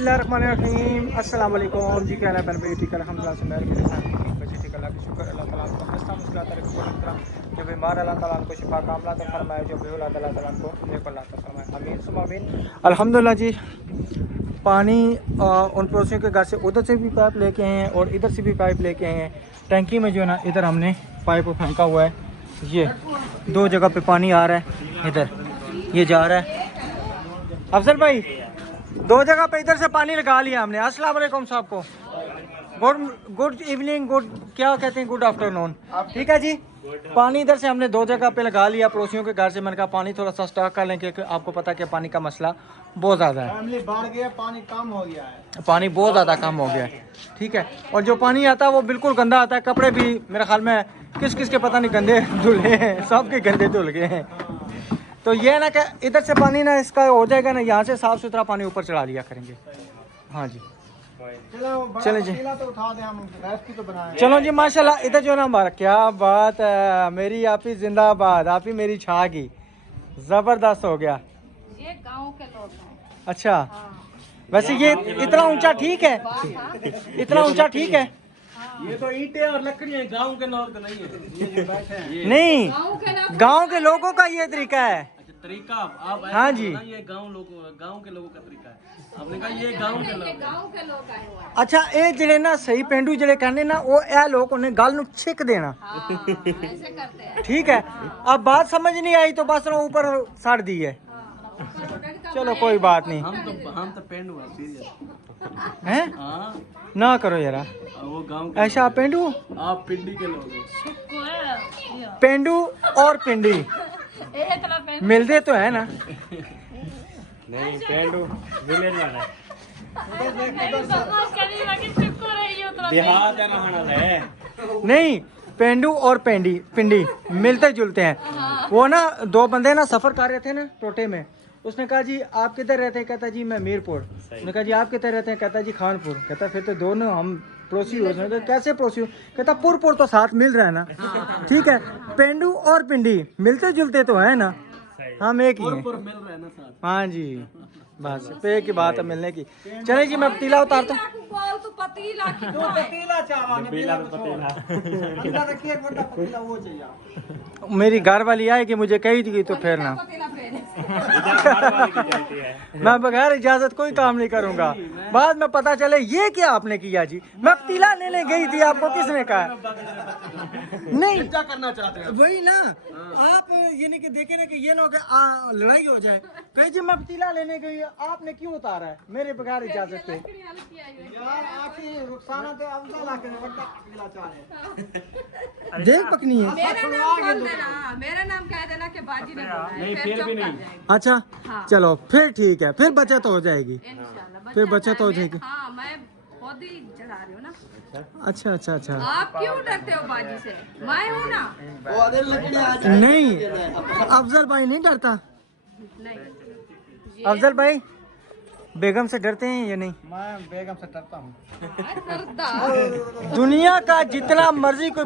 बिस्मिल्लाहिर्रहमानिर्रहीम अस्सलाम वालेकुम जी। क्या हाल है मेरे ठीक है अल्हम्दुलिल्लाह से मेरे बच्चे ठीक अल्लाह का शुक्र अल्लाह ताला को हस्ता मुस्कुराता रहे को जो बीमार अल्लाह ताला को शिफा कामला तो फरमाए जो बेऔलाद अल्लाह ताला को नेक अल्लाह ताला फरमाए आमीन सुम्मा आमीन। अल्हम्दुलिल्लाह जी पानी उन पड़ोसियों के घर से उधर से भी पाइप लेके आए हैं और इधर से भी पाइप लेके आए हैं। टंकी में जो है ना इधर हमने पाइप फेंका हुआ है, ये दो जगह पे पानी आ रहा है, इधर ये जा रहा है। अफजल भाई दो जगह पे इधर से पानी लगा लिया हमने। अस्सलाम वालेकुम साहब को गुड इवनिंग, गुड क्या कहते हैं, गुड आफ्टरनून। ठीक है जी, पानी इधर से हमने दो जगह पे लगा लिया पड़ोसियों के घर से। मैंने कहा पानी थोड़ा सा स्टॉक कर लें क्योंकि आपको पता है कि पानी का मसला बहुत ज़्यादा है, बढ़ गया, पानी कम हो गया है, पानी बहुत ज़्यादा कम हो गया है। ठीक है, और जो पानी आता है वो बिल्कुल गंदा आता है। कपड़े भी मेरे ख्याल में किस किस के पता नहीं गंदे धुले हैं, सब के गंदे धुल गए हैं। तो ये ना कि इधर से पानी ना इसका हो जाएगा ना, यहाँ से साफ़ सुथरा पानी ऊपर चढ़ा लिया करेंगे। हाँ जी चलो जी, तो उठा दें हम, रेसिपी तो बनाएं। चलो जी माशाल्लाह। इधर जो ना हमारा क्या बात है, मेरी आप ही जिंदाबाद, आप ही मेरी छागी, ज़बरदस्त हो गया। ये गांव के लोग हैं। अच्छा वैसे ये इतना ऊंचा ठीक है, इतना ऊंचा ठीक है। ये तो ईंटें और लकड़ियां गांव के लोग तो नहीं है, नहीं गांव गांव के लोगों का ये तरीका है। तरीका आप हाँ जी, ये गांव के लोगों का तरीका है। आपने कहा ये गांव के लोग हैं। गांव के लोग आए हुए हैं। अच्छा ये जड़े ना सही पेंडू जड़े कहने ना वो ए लोग उन्हें गल नू छिक देना। हाँ, ऐसे करते हैं। ठीक है, अब बात समझ नहीं आई तो बस वो ऊपर साड़ दी है। चलो कोई बात नहीं, हम तो पेंडू हैं, सीरियस हैं हाँ। ना करो यारा, वो गांव ऐसा आप पेंडू, आप पिंडी के लोग हैं। पेंडू और पिंडी मिलते तो है ना। नहीं पेंडू विलेज वाला देहात है ना, खाना है नहीं पेंडू और पेंडी पिंडी मिलते जुलते हैं। वो ना दो बंदे ना सफर कर रहे थे ना टोटे में, उसने कहा जी आप किधर रहते हैं, कहता जी मैं मीरपुर। उसने कहा जी आप किधर रहते हैं, कहता जी खानपुर। कहता फिर तो दोनों हम पड़ोसी हो। उसने कहा कैसे पड़ोसी हो, कहता पुर तो साथ मिल रहा है ना। ठीक है, पेंडू और पिंडी मिलते जुलते तो है ना, हम एक ही हैं। मिल रहा है ना साथ। हाँ जी बस पे की बात है मिलने की। चले जी मैं पतीला उतारता हूँ। बोल तो पतीला की पतीला चावा ने पतीला अंदर रखिए, एक बड़ा पतीला वो चाहिए। मेरी घर वाली आएगी मुझे कही थी तो फिर ना पतीला फेरे। मैं बगैर इजाजत कोई काम नहीं करूंगा। बाद में पता चले ये क्या आपने किया जी, मैं पतीला लेने गई थी, आपको किसने कहा? नहीं क्या करना चाहते हैं? वही ना, आप ये नहीं कि देखे ना कि ये ना हो कि लड़ाई हो जाए। कही जी मैं पतीला लेने गई, आपने क्यों उतारा है मेरे बगैर इजाजत के? यार आखिर रुखसाना तो अफजल आके बड़ा पतीला चाह रहे। देख पकनी है। मेरा नाम बोल देना, मेरा नाम कह देना कि बाजी ने बोला है, फिर भी नहीं। अच्छा चलो फिर ठीक है, फिर बचत हो जाएगी, इंशाल्लाह फिर बचत हो जाएगी। हाँ मैं खुद ही चढ़ा रही हूँ ना। अच्छा अच्छा अच्छा, आप क्यों डरते हो बाजी से? मैं हूँ ना। वो आधे लकड़ियां नहीं अफजल भाई नहीं डरता। नहीं अफजल भाई बेगम से डरते हैं या नहीं? मैं बेगम से डरता हूँ। दुनिया का जितना मर्जी कोई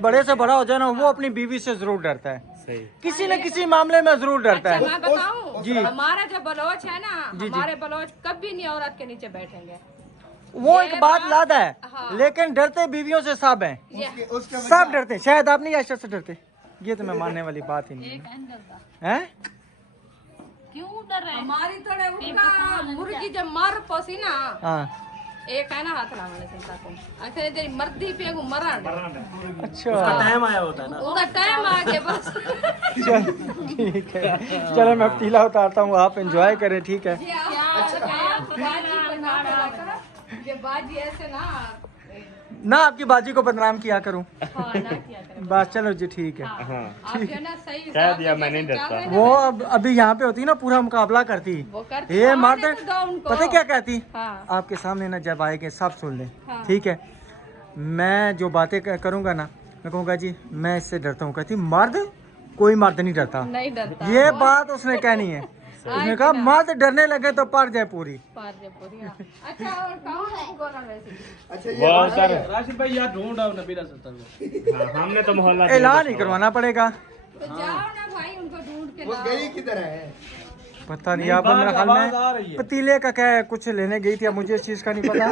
बड़े से बड़ा हो जाए ना, वो अपनी बीवी से जरूर डरता है। सही। किसी न किसी मामले में जरूर डरता अच्छा, है। मैं बताऊं जी। हमारा जो बलोच है ना, जी। हमारे बलोच कभी नहीं औरत के नीचे बैठेंगे। वो एक बात लादा है, हाँ। लेकिन डरते बीवियों से सब हैं, उसके सब डरते हैं। शायद आप नहीं आयशा से डरते, ये तो मैं मानने वाली बात ही नहीं है। क्यों डर रहे? हमारी थोड़े उनका मुर्गी जब मर पोसी ना, हाँ एक है ना हाथ लाने चिंता को ऐसे तेरी मर्दी पे को मरण। अच्छा टाइम आया होता है ना, उनका टाइम आ गया बस। चल ठीक है, चलो मैं पतीला उतारता हूँ, आप एंजॉय करें। ठीक है ये बाजी ऐसे ना ना, आपकी बाजी को बदनाम किया करूँ हाँ ना किया करो। बस चलो जी ठीक है। आप जो ना सही कह दिया मैं नहीं डरता। वो अब अभी यहाँ पे होती ना पूरा मुकाबला करती, वो करती, ये आने मारते तो दो उनको। पता क्या कहती? हाँ। आपके सामने ना जब आएंगे सब सुन ले। हाँ। ठीक है, मैं जो बातें करूँगा ना, मैं कहूँगा जी मैं इससे डरता हूँ। कहती मर्द कोई मर्द नहीं डरता। नहीं डरता ये बात उसने कहनी है। उसने कहा मर्द डरने लगे तो पड़ जाए पूरी। अच्छा और कौन बोला वैसे? अच्छा वो सर राशिद भाई यार ढूंढ आओ नबीला सत्तर को। हाँ, हमने तो मोहल्ला ऐलान नहीं करवाना पड़ेगा। तो जाओ ना भाई उनको ढूंढ के वो लाओ। गई किधर है? पता नहीं आप मेरे ख्याल में पतीले का क्या है, कुछ लेने गई थी, अब मुझे इस चीज़ का नहीं पता।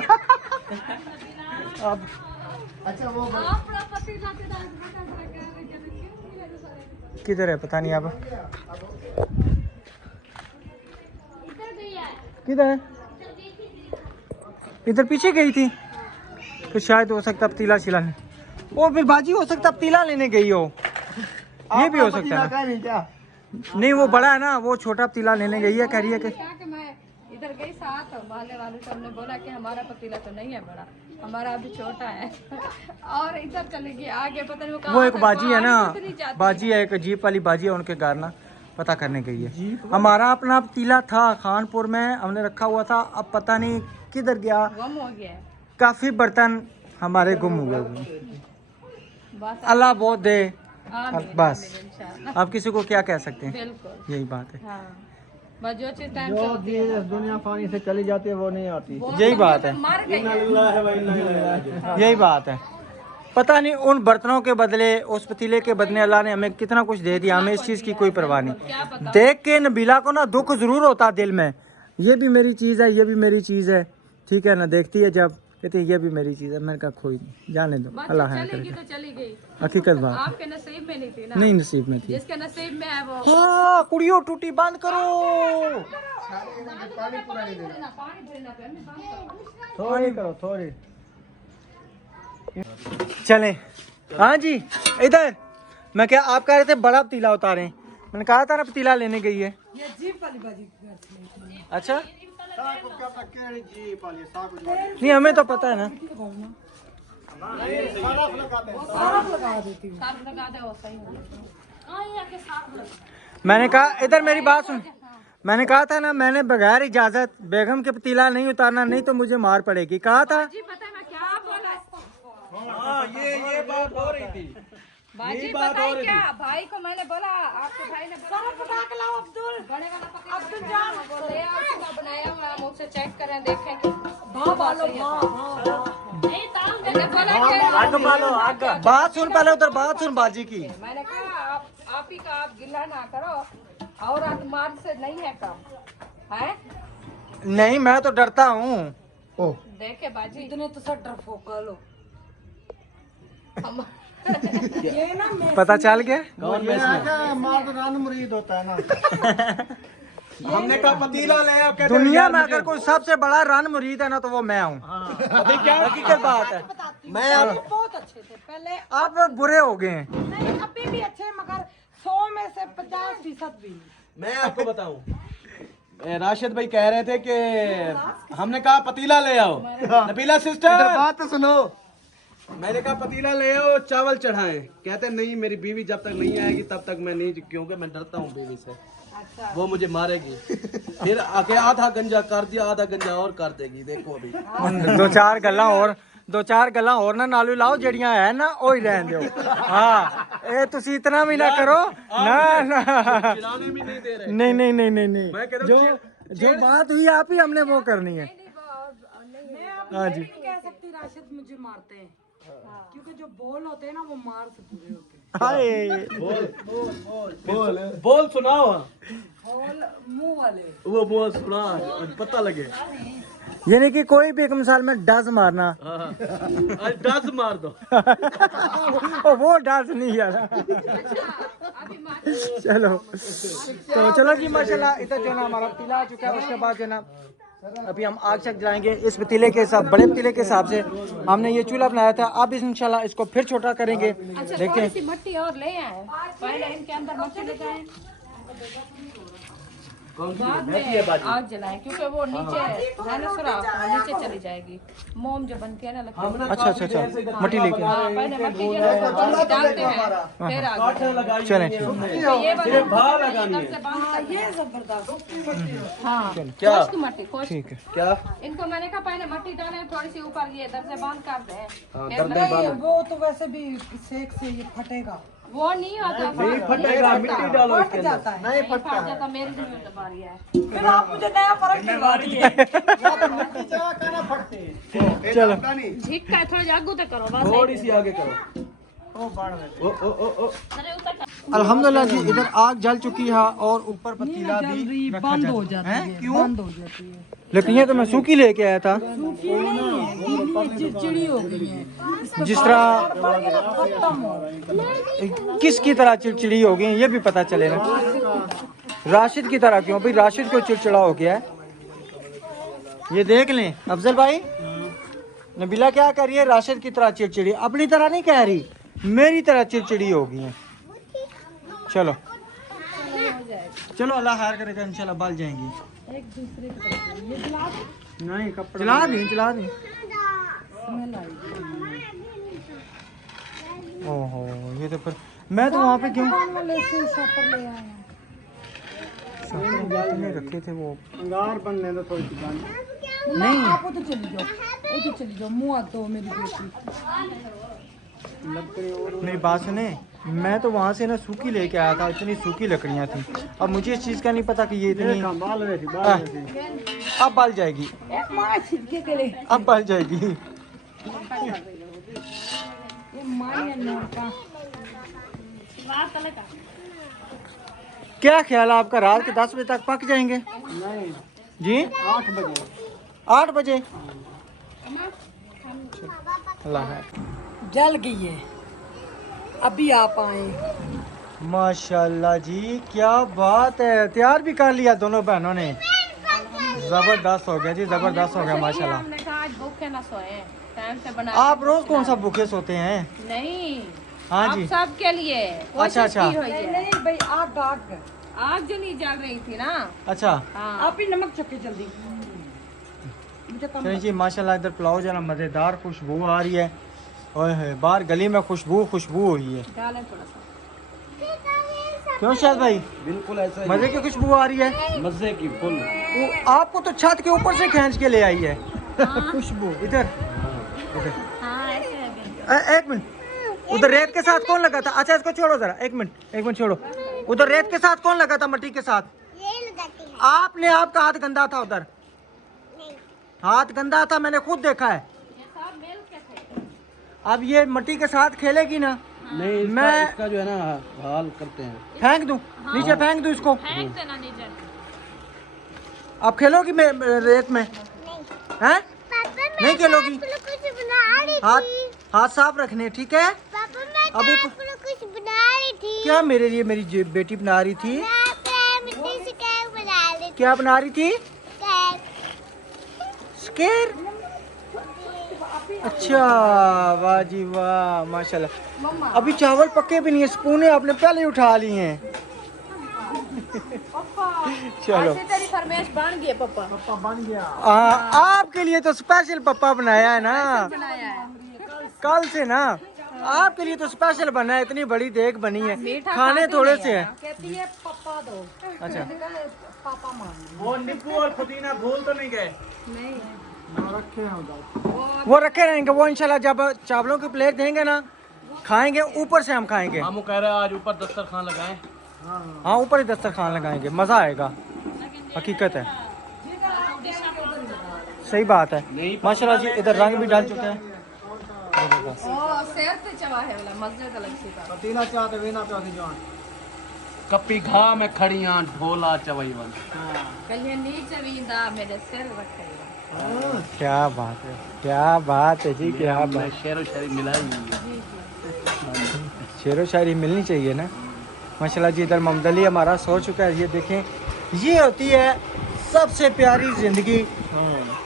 अब अच्छा वो किधर है पता नहीं अब किधर है, इधर पीछे गई थी तो शायद हो सकता पतीला छिलाने, और फिर बाजी हो सकता पतीला लेने गई हो, ये भी हो सकता है ना। नहीं क्या नहीं वो बड़ा है ना, वो छोटा पतीला लेने गई है, कह रही है कि मैं इधर गई साथ वाले से, हमने बोला कि हमारा पतीला तो नहीं है बड़ा, हमारा अभी छोटा है। और इधर चले गई आगे, पता नहीं वो एक बाजी है ना, बाजी है एक जीप वाली बाजी है, उनके घर ना पता करने गई है। हमारा अपना पतीला था खानपुर में, हमने रखा हुआ था, अब पता नहीं किधर गया, गुम हो गया है। काफी बर्तन हमारे गुम हो गए। बस अल्लाह बहुत दे, आमीन, बस आमीन, इंशाल्लाह। आप किसी को क्या कह सकते हैं, बिल्कुल यही बात है। हाँ, बस जो चीज टाइम जो चलती है चीज दुनिया पानी से चली जाती है वो नहीं आती। यही बात है, मर गई है। यही बात है। पता नहीं उन बर्तनों के बदले, उस पतीले के बदले अल्लाह ने हमें कितना कुछ दे दिया, हमें इस चीज़ की कोई परवाह नहीं। क्या पता देख के नबीला को ना दुख ज़रूर होता दिल में, ये भी मेरी चीज़ है, ये भी मेरी चीज़ है, ठीक है ना। देखती है जब कहती है ये भी मेरी चीज़ है, मैंने कहा कोई नहीं, जाने दो, बस अल्लाह है चलेगी तो चली गई, हकीकत बात आपके नसीब में नहीं थी ना, नहीं नसीब में थी। जिसके नसीब में है वो। हाँ कुड़ियों टूटी बंद करो, थोड़ी करो थोड़ी। चलें। हाँ जी इधर, मैं क्या आप कह रहे थे बड़ा पतीला उतारें, मैंने कहा था ना पतीला लेने गई है। ये जीप वाली बाजी अच्छा नहीं नहीं हमें तो पता है ना। मैंने कहा इधर मेरी बात सुन, मैंने कहा था ना, मैंने बगैर इजाजत बेगम के पतीला नहीं उतारना, नहीं तो मुझे मार पड़ेगी, कहा था। जी पता है मैं क्या बोला, हाँ ये बात हो रही थी। बाजी पता है क्या, भाई को मैंने बोला, आपके भाई ने बोला पका के लाओ अब्दुल, बड़े वाला पका, अब्दुल जान बोले आपका बनाया हुआ, हम उसे चेक करें देखें कि नहीं ताम मैंने बोला कि बात सुन पहले, उधर बात सुन बाजी की। मैंने कहा आप ही का आप गिला ना करो, और मार से नहीं है कम है। नहीं मैं तो डरता हूँ। देखे बाजी इतने तो सब डरपोक लो पता चल गया। मार्दरान मुरीद होता है ना। हमने कहा पतीला ले आओ, कहते दुनिया में अगर कोई सबसे बड़ा रन मुरीद है ना तो वो मैं हूँ। अभी क्या हकीकत बात है, मैं आप बहुत अच्छे थे पहले, आप बुरे हो गए हैं। नहीं अभी भी अच्छे, मगर 100 में से 50% भी नहीं। मैं आपको बताऊं, राशिद भाई कह रहे थे कि हमने कहा पतीला ले आओ, नबीला सिस्टर बात तो सुनो। मैंने कहा पतीला ले आओ चावल चढ़ाएं, कहते नहीं मेरी बीवी जब तक नहीं आएगी तब तक मैं नहीं, क्योंकि मैं डरता हूँ बीवी से, वो मुझे मारेगी। फिर आके आधा गंजा कर दिया, आधा गंजा और कर देगी, देखो अभी। दो चार गल्ला और ना नालू लाओ जड़ियां है ना ओ ही रहन दो। हाँ ए तुसी इतना भी ना करो ना ना, चिढ़ाने भी नहीं दे रहे। नहीं नहीं नहीं नहीं नहीं, मैं कह रहा जो हूं, जो बात हुई आप ही हमने वो करनी है। हाँ जी नहीं कह सकती राशिद मुझे मारते हैं, क्योंकि जो बोल होते हैं ना वो मार से पूरे होते हैं। हाय बोल सुनाओ, बोल मुंह वाले, वो बोल सुना पता लगे। यानी कि कोई भी एक मिसाल में डस मारना, डस मार दो। ओ वो डस नहीं यार। चलो तो चलो जी माशाल्लाह, इधर जो ना हमारा पतीला आ चुका है, उसके बाद जो ना अभी हम आग तक जलाएंगे। इस पतीले के हिसाब, बड़े पतीले के हिसाब से हमने ये चूल्हा बनाया था, अब इंशाल्लाह इसको फिर छोटा करेंगे। देखते हैं मट्टी और ले आए, पहले इनके अंदर मट्टी ले जाए, बाद में आग जलाएं, क्योंकि वो नीचे है ना सुराख, नीचे चली जाएगी। मोम जो बनती है ना लकड़ी, अच्छा अच्छा अच्छा मट्टी लेके हाँ, पहले मट्टी जो है वो डालते हैं, फिर आग चलें। ये वाला ये जबरदस्त, हाँ क्या? खोश की मट्टी, खोश ठीक है क्या इनको मैंने कहा पहले मट्टी डालें, थोड़ी सी ऊपर ये दर से बांध कर दें, नहीं वो तो वैसे भी सेक से ये फटेगा, वो नहीं होता, नहीं फटेगा, मिट्टी डालो फट इसके जाता है। नहीं फट जाता, मेरी जिम्मेदारी है। फिर आप मुझे नया फर्क दिलवा दिए। चलो झिक का थोड़ा आगू तक करो, बस थोड़ी सी आगे करो। अल्हम्दुलिल्लाह जी, इधर आग जल चुकी है और ऊपर पतीला भी रखा बंद जा हो चुका जाती है। है, क्यों? बंद हो जाती है। लकड़ियाँ तो मैं सूखी लेके आया था। सूखी नहीं है, गीली में चिड़चिड़ी हो गई है। इस पे जिस तरह खत्म हो। किसकी तरह चिड़चिड़ी हो गई ये भी पता चले ना। राशिद की तरह क्यों भाई? राशिद को चिड़चिड़ा हो गया है। ये देख लें अफजल भाई, नबीला क्या कर रही है? राशिद की तरह चिड़चिड़ी, अपनी तरह नहीं कह रही, मेरी तरह चिड़चिड़ी हो गई है। चलो चलो, अल्लाह खैर करेगा, इंशाल्लाह बल जाएंगी। एक दूसरे की तरफ ये जला दे। नहीं कपड़ा चला दी। स्मेल आएगी। ओहो, ये तो फिर मैं तो वहाँ पे क्यों दुकान वाले से शॉपर ले आए हैं। नहीं रखे थे वो अंगार बनने दो थोड़ी दुकान। नहीं, आप तो चली जाओ, वो तो चली जाओ, मुँह तो मेरी बेटी। मेरी बात सुने, मैं तो वहाँ से ना सूखी लेके आया था, इतनी सूखी लकड़ियाँ थी। अब मुझे इस चीज़ का नहीं पता कि ये इतनी अब बल जाएगी, एक माँ छिटके के लिए। अब बल जाएगी। ये माँ है नौर का। क्या ख्याल है आपका, रात के 10 बजे तक पक जाएंगे? नहीं, जी 8 बजे। 8 बजे। अल्लाह है। जल गई है, अभी आप आए। माशाल्लाह जी, क्या बात है, तैयार भी कर लिया दोनों बहनों ने। जबरदस्त हो गया जी, जबरदस्त हो गया माशाल्लाह। हमने कहा आज भूखे ना सोए, टाइम से बना। आप रोज कौन सा भूखे सोते हैं? नहीं, हाँ आप जी। सब के लिए अच्छा, अच्छा। कोशिश की हुई है। नहीं भाई, आग आग आग जो नहीं जल रही थी ना। अच्छा हाँ, आप ही नमक चक्के जल्दी। मुझे कम चलिए जी, माशाल्लाह इधर पुलाव जो है ना मज़ेदार खुशबू आ रही है। ओए होए, बाहर गली में खुशबू हुई है। डालें थोड़ा सा। क्यों शायद भाई, बिल्कुल ऐसा ही। मजे की खुशबू आ रही है? मजे की फुल। आपको तो छत के ऊपर से खींच के ले आई है खुशबू। इधर हाँ, ऐसे है। एक मिनट, उधर रेत के साथ कौन लगा था? अच्छा इसको छोड़ो जरा, एक मिनट छोड़ो। उधर रेत के साथ कौन लगा था? मट्टी के साथ आपने, आपका हाथ गंदा था उधर। हाथ गंदा था, मैंने खुद देखा है। ये सब मिल के थे। अब ये मट्टी के साथ खेलेगी ना, नहीं, मैं इसका जो है ना हाल करते हैं। फेंक दूं नीचे, फेंक दूं इसको? फेंक देना नीचे। अब खेलोगी मैं रेत में? हैं? नहीं खेलोगी? हाथ साफ रखने, ठीक है? अभी कुछ बना रही थी। क्या मेरे लिए मेरी बेटी बना रही थी? मिट्टी से केक बना रही क्या बना रही थी? केक। स्केर। अच्छा, वाह जी वाह, माशाल्लाह। अभी चावल पक्के भी नहीं है, स्पूने आपने पहले ही उठा ली हैं। चलो, ऐसे तेरी फरमाइश बन गई पप्पा। पापा बन गया। आपके लिए तो स्पेशल पप्पा बनाया है ना, बनाया है। कल से ना आपके लिए तो स्पेशल बना है। इतनी बड़ी देग बनी है, मीठा खाने खाती थोड़े नहीं से है है। कहती है पापा दो। अच्छा, पापा मान। वो नींबू और पुदीना भूल तो नहीं गए? नहीं, रखे हैं उधर। वो रखे रहेंगे, वो इंशाल्लाह जब चावलों की प्लेट देंगे ना, खाएंगे, ऊपर से हम खाएंगे। मामू कह रहे हैं आज ऊपर दस्तरखान लगाएं। हाँ, ऊपर ही दस्तरखान लगाएंगे, मजा आएगा। हकीकत है, सही बात है। माशाल्लाह जी, इधर रंग भी डाल चुके हैं। ओ सेहत पे चवा है वाला मजे का लगती था। पतीला चाहते वीना चाहते जान। कपी घा में खड़ियां ढोला चवईवन। कहिए नीचे वींदा मेरे सिर रखे। क्या बात है, क्या बात है जी, क्या बात। शेरो शायरी मिलाई। शेरो शायरी मिलनी चाहिए ना। माशाल्लाह जी, इधर ममदली हमारा सो चुका है। ये देखें, ये होती है सबसे प्यारी जिंदगी।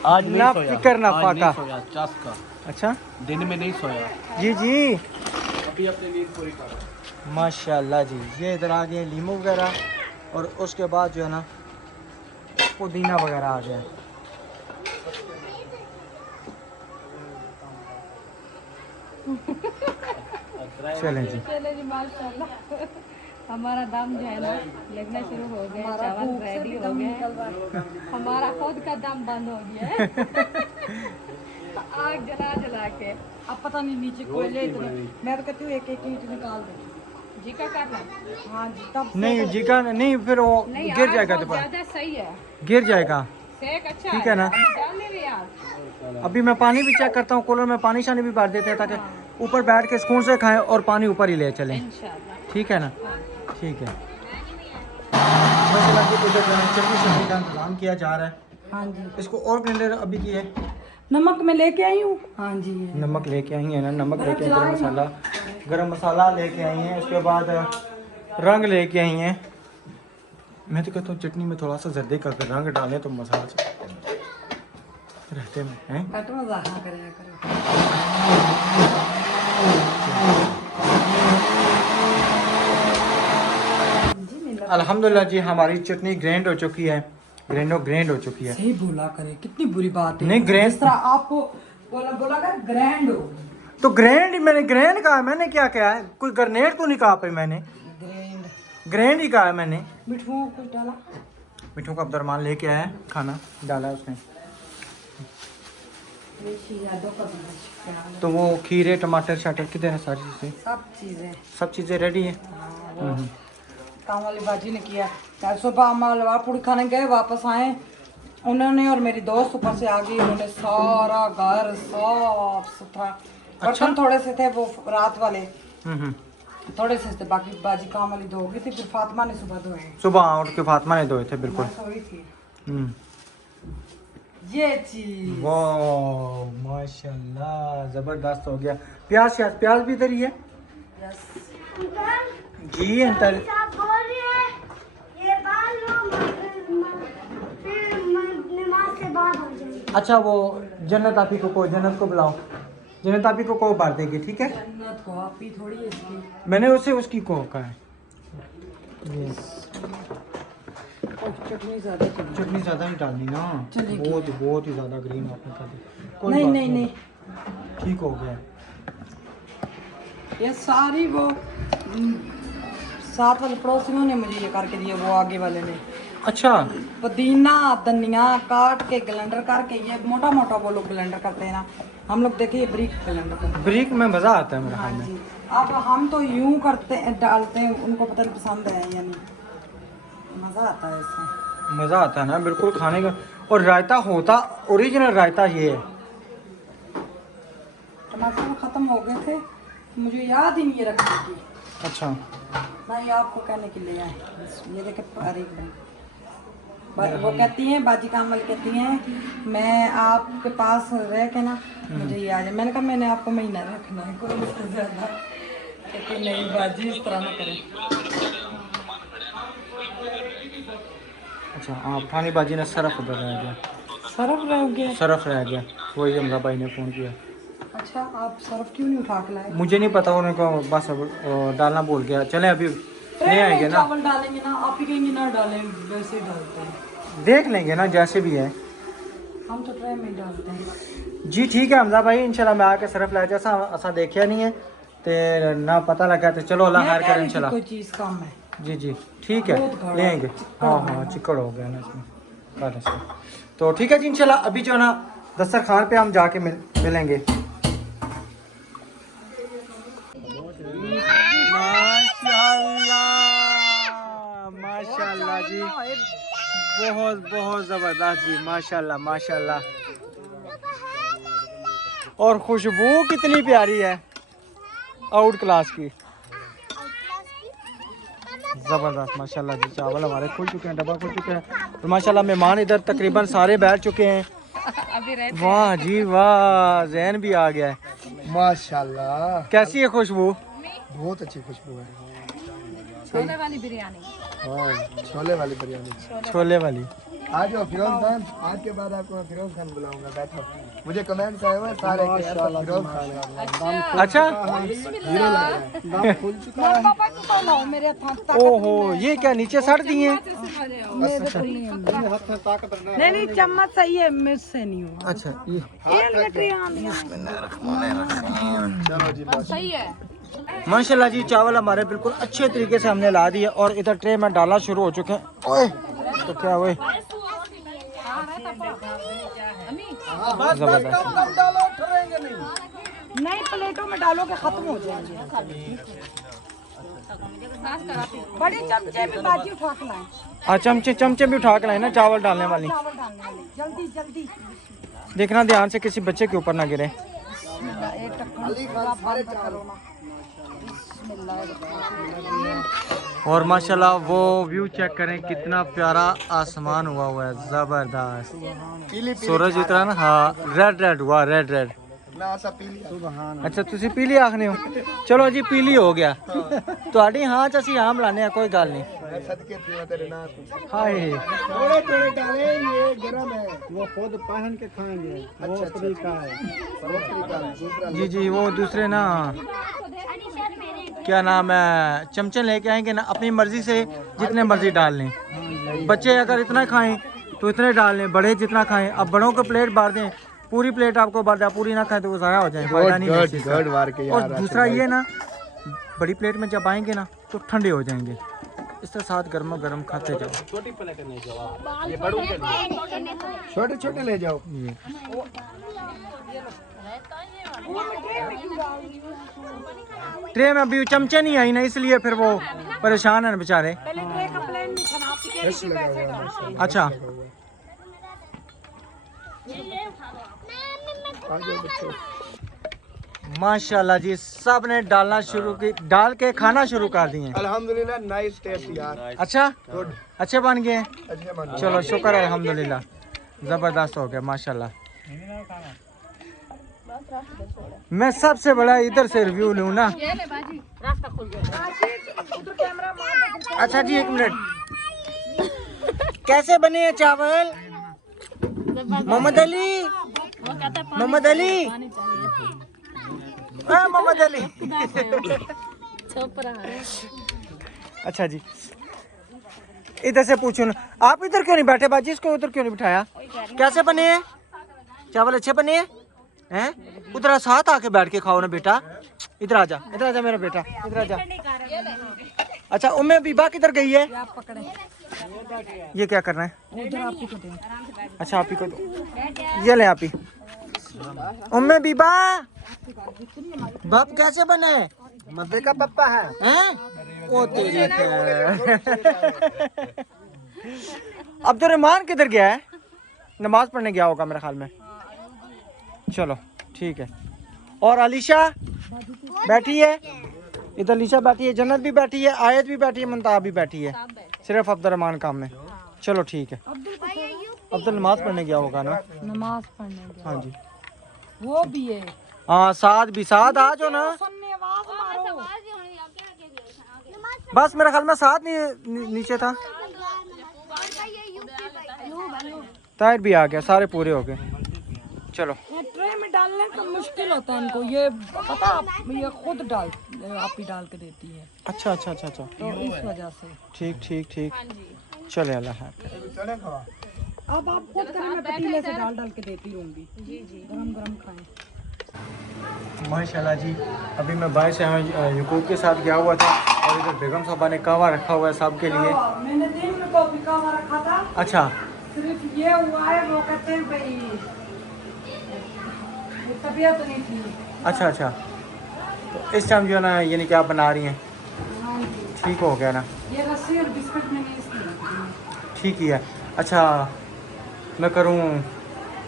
आज ना फिक्र ना फाका। चास का अच्छा दिन में नहीं सोया। जी जी, अभी अपनी नींद पूरी कर। माशाल्लाह जी। ये इधर आ गए लीमू वगैरह, और उसके बाद जो है ना पुदीना वगैरह आ गया। चलें जी, चले जी, माशाल्लाह हमारा दम जो है ना लगना शुरू हो गया, चावल रेडी हो गए, हमारा खुद का दम बंद हो गया है। आग जला जला के। अब पता नहीं नीचे कोयले इतने। मैं तो कहती हूँ एक एक ईंट निकाल दो। जी का करना हाँ जी, तब नहीं जी का नहीं, फिर वो नहीं, गिर आग जाएगा बहुत दोबारा, ज्यादा सही है, गिर जाएगा। सेक अच्छा ठीक है ना? डाल ले रही यार। अभी मैं पानी भी चेक करता हूँ, कूलर में पानी शानी भी भर देते हैं ताकि ऊपर बैठ के सुकून से खाएं और पानी ऊपर ही ले चलें, इंशाल्लाह। ठीक है ना? ठीक है। माशाल्लाह जी, इधर चटनी सब्जी का इंतजाम किया जा रहा है। हाँ जी, इसको और ब्लेंडर अभी की है, नमक मैं लेके आई हूँ। हाँ जी, नमक लेके आई है ना, नमक लेके गरम मसाला लेके आई हैं, उसके बाद रंग लेके आई हैं। मैं तो कहता हूँ चटनी में थोड़ा सा जर्दे का रंग डालें तो मसाला से रहते में हैं। कट मज़ा हाँ करें करो। अल्हम्दुलिल्लाह जी, हमारी चटनी ग्राइंड हो चुकी है, ग्राइंड हो चुकी है। सही बोला करे, कितनी बुरी बात है। नहीं, ग्रैंड जिस तरह आपको बोला कर ग्रैंड हो। तो ग्रैंड, मैंने ग्रैंड कहा, मैंने क्या कहा है? कोई ग्रेनेड तो नहीं कहा पे मैंने, ग्रैंड ही कहा है मैंने। मिठुओं को डाला, मिठू का अब्दुरमान लेके आया है, खाना डाला है उसने। तो वो खीरे टमाटर शटर किधर है? सारी चीज़ें, सब चीज़ें रेडी हैं। काम वाली बाजी ने किया। कल सुबह हम हलवा पूड़ी खाने गए, वापस आए उन्होंने और मेरी दोस्त ऊपर से आ गई, उन्होंने सारा घर साफ सुथरा, बर्तन थोड़े से थे वो रात वाले, थोड़े से थे, बाकी बाजी काम वाली धो गई थी, फिर फातिमा ने सुबह धोए। सुबह उठ के फातिमा ने धोए थे, बिल्कुल। सोई थी हम्म। ये चीज। वाह माशाल्लाह, जबरदस्त हो गया। प्याज भी इधर ही है जी अंतर। अच्छा, वो जन्नत आपी को जन्नत को बुलाओ, जन्नत आपी को बांट देगी, ठीक है? जन्नत को आपी थोड़ी है इसकी। मैंने उसे उसकी को कहा है। चटनी ज्यादा चली। चटनी ज़्यादा नहीं डालनी ना, चलेगी। बहुत ही ज़्यादा ग्रीन आपने कर दी। कोई नहीं बात नहीं, ठीक हो गया। ये सारी वो साथ वाले पड़ोसियों ने मुझे ये करके दिए, वो आगे वाले ने। अच्छा, पुदीना धनिया काट के ग्लेंडर करके, ये मोटा मोटा वो लोग ग्लेंडर करते हैं ना, हम लोग देखिए ब्रिक ग्लेंडर करते हैं। ब्रिक में मज़ा आता है मेरे ख्याल में। जी, अब हम तो यूं करते हैं, डालते हैं, उनको पता नहीं पसंद है या नहीं, मज़ा आता है इससे। मज़ा आता है ना, बिल्कुल खाने का। और रायता होता, ओरिजिनल रायता ये है। टमाटर ख़त्म हो गए थे, मुझे याद ही नहीं है रखने की। अच्छा, मैं ये आपको कहने के लिए आए, ये देखे तारीख में वो कहती हैं, बाजी काम वाली कहती हैं, मैं आपके पास रह के ना मुझे ये आ जाए। मैंने कहा मैंने आपको महीना रखना है, कोई मुझसे ज़्यादा। कहती नहीं बाजी इस तरह ना करें। अच्छा, हाँ, फानी बाजी ने सरफ उधर रह गया, सरफ रह गया। सरफ रह गया, वही हमला भाई ने फ़ोन किया। अच्छा, आप सरफ क्यों नहीं उठा के लाए? मुझे नहीं पता, उनको बस अब डालना भूल गया। चलें अभी ले आएंगे ना, चावल डालेंगे ना, आप ही कहेंगे ना डालें, वैसे ही डालते हैं। देख लेंगे ना जैसे भी है। हम तो ट्रे में ही डालते हैं। जी ठीक है हमजा भाई, इंशाल्लाह मैं आके सरफ ला जैसा असा देखिया नहीं है ते ना पता लगा, तो चलो अल्लाह खैर करे इंशाल्लाह। कोई चीज़ कम है। जी जी ठीक है, बहुत गाढ़ा, ले आएंगे। चिक्कड़ हाँ हो हाँ, गया। चिक्कड़ हो गया ना इसमें, काले से। तो ठीक है जी, इंशाल्लाह अभी जो है ना दस्तरखान पे हम जाके मिलेंगे। माशाल्लाह जी, बहुत बहुत ज़बरदस्त जी, माशाल्लाह माशाल्लाह। और खुशबू कितनी प्यारी है, आउट क्लास की, ज़बरदस्त माशाल्लाह जी। चावल हमारे खुल चुके हैं, डब्बा खुल चुके हैं, और माशाल्लाह मेहमान इधर तकरीबन सारे बैठ चुके हैं। वाह जी वाह, जैन भी आ गया है माशाल्लाह। कैसी है खुशबू? बहुत अच्छी खुशबू है। छोले वाली बिरयानी। हाँ, छोले वाली बिरयानी। छोले वाली। आ जाओ फिरोज खान, आज के बाद आपको मैं फिरोज खान बुलाऊंगा, बैठो। मुझे कमेंट्स आए हुए सारे कि ऐसा फिरोज खान अच्छा, हीरो लग रहा है। दाम खुल चुका है। पापा को तो लाओ मेरे हाथ। ओहो, ये क्या नीचे सड़ दिए हैं? नहीं नहीं, चम्मच सही है, मुझसे नहीं हुआ। अच्छा ये चलो जी, बस। सही है। माशाल्लाह जी, चावल हमारे बिल्कुल अच्छे तरीके से हमने ला दिए और इधर ट्रे में डालना शुरू हो चुके हैं। ओए तो क्या हुए, जबरदस्त। नहीं, प्लेटों में डालोगे खत्म हो जाएंगे। बड़े चमचे में बाजी उठा के लाएं। हाँ, चमचे भी उठा के लाए ना चावल डालने वाली। चावल डालने वाले जल्दी जल्दी। देखना ध्यान से किसी बच्चे के ऊपर ना गिरे। एक टक्कर अली खान सारे चावल और माशाल्लाह वो व्यू चेक करें, कितना प्यारा आसमान हुआ है, जबरदस्त। पीली सूरज उतरा ना, हाँ रेड हुआ, रेड ना सा पीली अच्छा तुसी पीली आखने हो, चलो जी पीली हो गया ਤੁਹਾਡੀ ਹਾਂ ਚ ਅਸੀਂ ਆਮ ਲਾने कोई गल नहीं। सदके थी तेरे ना हाय थोड़े थोड़े डाले, ये गरम है। वो खुद पहन के खाएंगे, वो तरीका है। वो तरीका है, दूसरा जी जी, वो दूसरे ना क्या नाम है, चमचे लेके आएंगे ना, अपनी मर्जी से जितने मर्जी डाल लें। बच्चे अगर इतना खाएं तो इतने डाल लें, बड़े जितना खाएं। अब बड़ों को प्लेट बांट दें, पूरी प्लेट आपको बांट दें, पूरी ना खाएं तो वो ज़ाया हो जाए, फायदा नहीं है इस चीज़ का। और दूसरा ये ना, बड़ी प्लेट में जब आएंगे ना तो ठंडे हो जाएंगे, इसके साथ गर्मा गर्म खाते जाओ। छोटी प्लेट नहीं जवाब, ये बड़ों के लिए। छोटे छोटे ले जाओ। ये ट्रे में अभी चमचे नहीं आई ना, इसलिए फिर वो परेशान है बेचारे। अच्छा माशाल्लाह जी, सब ने डालना शुरू की, डाल के खाना शुरू कर दिए। अल्हम्दुलिल्लाह नाइस टेस्ट यार। अच्छा गुड, अच्छे बन गए, अच्छे बन गए। चलो शुक्र है अल्हम्दुलिल्लाह, ज़बरदस्त हो गया माशाल्लाह। मैं सबसे बड़ा इधर से रिव्यू लूँ ना। अच्छा जी एक मिनट, कैसे बने हैं चावल? मोहम्मद अली, मोहम्मद अली, मोहम्मद अली। अच्छा जी, इधर से पूछो ना, आप इधर क्यों नहीं बैठे बाजी, इसको उधर क्यों नहीं बिठाया? कैसे बने हैं चावल? अच्छे बने हैं? उधर साथ आके बैठ के खाओ ना बेटा। इधर आजा, इधर आजा मेरा बेटा, इधर आजा। अच्छा उम्मे बीबा किधर गई है? ये क्या करना है? अच्छा आप ही को दो, ये ले आप ही। उम्मे बीबा, बाप कैसे बने? मद्दे का पप्पा है। हैं? ओ तेरी अब्दुर्रहमान किधर गया है? नमाज पढ़ने गया होगा मेरे ख्याल में। चलो ठीक है। और अलीशा बैठी है इधर, अलीशा बैठी है, जन्नत भी बैठी है, आयत भी बैठी है, मुंताब भी बैठी है, सिर्फ अब्दुर्रहमान काम में। चलो ठीक है। अब्दुल नमाज पढ़ने गया होगा ना? नमाज पढ़ने गया। हाँ जी, वो भी है। हाँ साथ भी, साथ आ जाओ ना। बस मेरे ख्याल में साथ नीचे था। ताहिर भी आ गया, सारे पूरे हो गए। चलो ट्रे में डालने का मुश्किल होता है इनको, ये पता आप, ये खुद डाल, आप ही डाल के देती है। अच्छा अच्छा अच्छा अच्छा, तो इस वजह से। ठीक ठीक ठीक, चले अल्लाह हाफ़िज़। अब आप खुद करें, मैं पतीले से डाल डाल के देती रहूँगी। जी जी, गरम गरम खाएं। माशाल्लाह जी, अभी मैं भाई से यकूब के साथ गया हुआ था, और इधर बेगम साहबा ने कहवा रखा हुआ है सबके लिए। मैंने दिन में कॉफी कहवा रखा था। अच्छा सिर्फ ये हुआ है, वो कहते हैं भाई तबीयत नहीं थी। अच्छा अच्छा, तो इस टाइम जो है ना, यानी कि आप बना रही हैं, ठीक हो गया ना? ये लस्सी और बिस्कुट मैंने इसलिए रख दी। ठीक ही है। अच्छा मैं करूँ,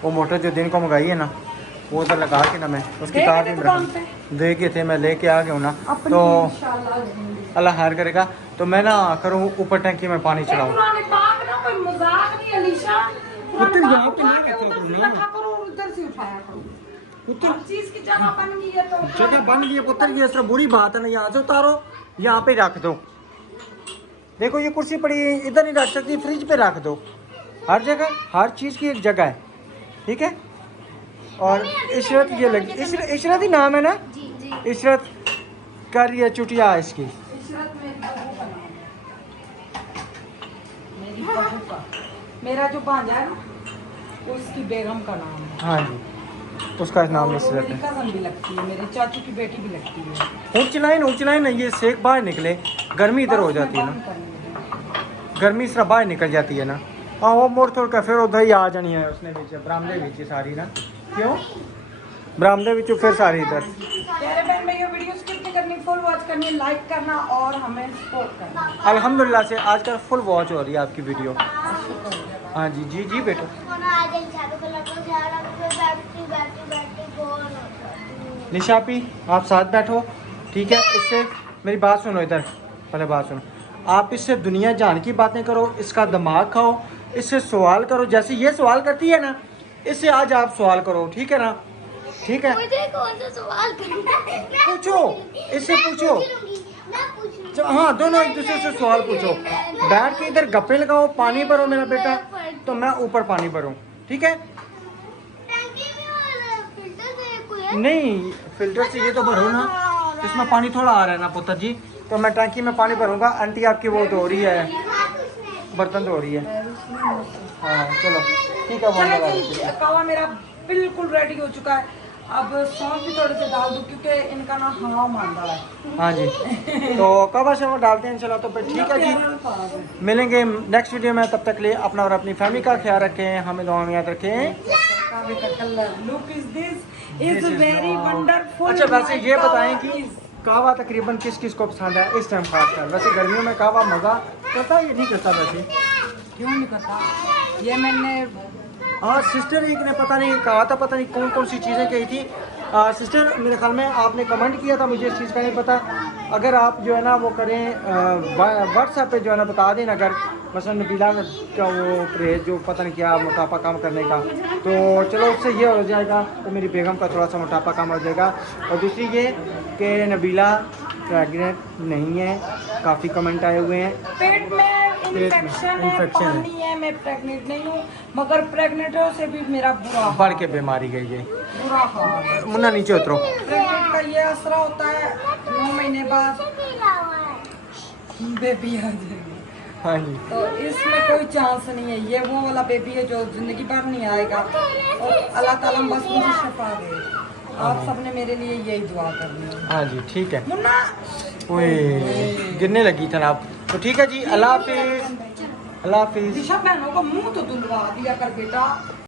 वो मोटर जो दिन को मंगाई है ना, वो उधर लगा के ना, मैं उसकी कार भी रखा दे के थे, मैं लेके आ गया हूँ ना, तो अल्लाह खैर करेगा। तो मैं ना करूँ ऊपर टंकी में पानी चढ़ाऊँ। जगह बन गई है पुत्र, ये सब बुरी बात है ना, यहाँ से उतारो, यहाँ पे रख दो। देखो ये कुर्सी पड़ी है, इधर नहीं रख सकती, फ्रिज पे रख दो। हर जगह हर चीज़ की एक जगह है, ठीक है। और इशरत ये लगी, इशरत ही नाम है ना? इशरत कर रही है चुटिया इसकी। मेरा जो भांजा है ना, उसकी बेगम का नाम है। हाँ जी, उसका नाम इशरत है। कज़न भी लगती है, मेरी चाचू की बेटी भी लगती है। ऊँचलाइन ये सेक बाहर निकले, गर्मी इधर हो जाती है ना, गर्मी इस तरह बाहर निकल जाती है ना। हाँ वो मोड़ तोड़ कर फिर उधर ही आ जानी है, उसने बीच बरामदे बीच सारी ना, क्यों बरामदे बीच फिर सारी इधर। प्यारे बहन भाइयों, वीडियो स्किप नहीं करनी, फुल वॉच करनी, लाइक करना और हमें सपोर्ट करना। अल्हम्दुलिल्लाह से आजकल फुल वॉच हो रही है आपकी वीडियो। हाँ जी जी जी बेटो, निशापी आप साथ बैठो, ठीक है। इससे मेरी बात सुनो, इधर पहले बात सुनो। आप इससे दुनिया जान की बातें करो, इसका दिमाग खाओ, इससे सवाल करो। जैसे ये सवाल करती है ना, इससे आज आप सवाल करो, ठीक है ना? ठीक है, मुझे कौन सा सवाल करना है? पूछो, इससे पूछो। हाँ, दोनों एक दूसरे से सवाल पूछो। बैठ के इधर गप्पे लगाओ, पानी भरो मेरा बेटा, तो मैं ऊपर पानी भरूँ, ठीक है? नहीं, फिल्टर से ये तो भरूँ ना, इसमें पानी थोड़ा आ रहा है ना पुत्र जी, तो मैं टंकी में पानी भरूँगा। आंटी आपकी वो धो रही है, बर्तन धो रही है। हाँ चलो ठीक है, वो लगा चलो देते हैं। जी, कावा मेरा बिल्कुल रेडी हो चुका है। अब सौंफ भी थोड़े से डाल दूं क्योंकि इनका ना हाँ मान रहा है। हाँ जी, तो कब से वो डालते हैं इंशाल्लाह। तो फिर ठीक है जी, मिलेंगे नेक्स्ट वीडियो में। तब तक के लिए अपना और अपनी फैमिली का ख्याल रखें, हमें दुआ में याद रखें। कावे का colour look is this is very wonderful. अच्छा वैसे ये बताएं कि कहवा तकरीबन किस किस को पसंद है इस टाइम खासकर? वैसे गर्मियों में कहवा मज़ा करता है, ये नहीं करता वैसे? क्यों नहीं करता? ये मैंने हाँ सिस्टर एक ने पता नहीं कहा था, पता नहीं कौन कौन सी चीज़ें कही थी। सिस्टर मेरे ख्याल में आपने कमेंट किया था, मुझे इस चीज़ का नहीं पता। अगर आप जो है ना वो करें व्हाट्सएप पे जो है ना बता दें, अगर मसलन नबीला का वो परहेज जो पता नहीं क्या मोटापा कम करने का, तो चलो उससे ये हो जाएगा, तो मेरी बेगम का थोड़ा सा मोटापा कम हो जाएगा। और दूसरी ये कि नबीला प्रेगनेंट नहीं है, काफ़ी कमेंट आए हुए हैं। पेट में इन्फेक्शन है, इन्फेक्शन है। पानी है, मैं प्रेग्नेंट नहीं हूँ, मगर प्रेग्नेंटों से भी मेरा बुरा बढ़ के बीमारी गई है। बुरा हाल है। मुन्ना नीचे उतरो। प्रेग्नेंट का ये असर होता है 9 महीने बाद बेबी आ जाएगी, हाँ जी, तो इसमें कोई चांस नहीं है। ये वो वाला बेबी है जो जिंदगी भर नहीं आएगा, और अल्लाह ताला बस मुझे शफा दे। आप सबने मेरे लिए यही दुआ करनी है। हाँ जी ठीक है। मुन्ना ओए गिरने लगी जनाब। तो ठीक है जी, अल्लाह हाफिज़, अल्लाह हाफिज़। दिशा बहनों को मुंह तो धुलवा दिया कर बेटा।